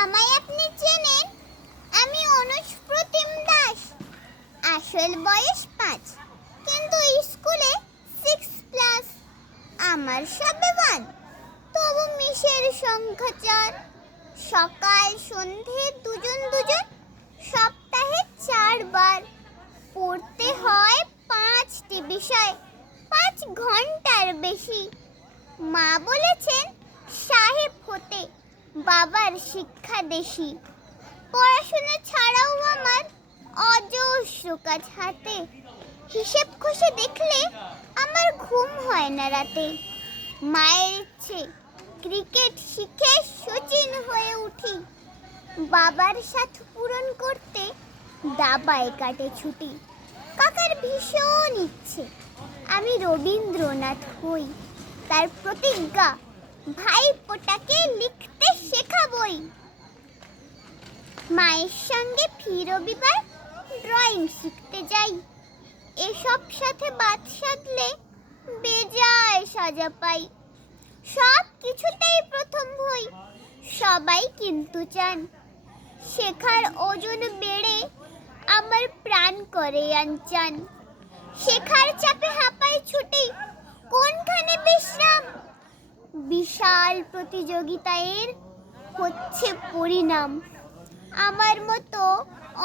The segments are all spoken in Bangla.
আমায় আপনি চেনেন? আমি অনুজ প্রতিম দাস। আসল বয়স 5, কিন্তু স্কুলে 6+। আমার সবে 1, তবু মিশের সংখ্যা 4। সকাল সন্ধে দুজন দুজন, সপ্তাহে 4 বার। পড়তে হয় 5টি বিষয়, 5 ঘন্টার বেশি। মা বলেছেন সাহেব হতে, বাবার শিক্ষা দেশি। পড়াশোনা ছাড়াও আমার অজস্র কাজ হাতে। হিসেব কষে দেখলে আমার ঘুম হয় না রাতে। মায়ের ইচ্ছে ক্রিকেট শিখে সচিন হয়ে উঠি। বাবার সাথ পূরণ করতে দাবায় কাটে ছুটি। কাকার ভীষণ ইচ্ছে আমি রবীন্দ্রনাথ হই। তার প্রতিজ্ঞা ভাইপোটাকে লিখতে শেখাবই। মায়ের সঙ্গে ফি রবিবার ড্রয়িং শিখতে যাই। এসব সাথে বাদ সাধলে বেজায় সাজা পাই। সব কিছুতেই প্রথম হই, সবাই কিন্তু চান। শেখার ওজন বেড়ে আমার প্রাণ করে আনচান। শেখার চাপে হাঁপাই ছুটি, কোনখানে বিশ্রাম? বিশাল প্রতিযোগিতার হচ্ছে পরিণাম। আমার মতো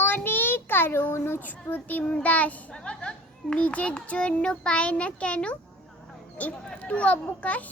অনেক আরো অনুজ প্রতিম দাস নিজের জন্য পায় না কেন একটু অবকাশ?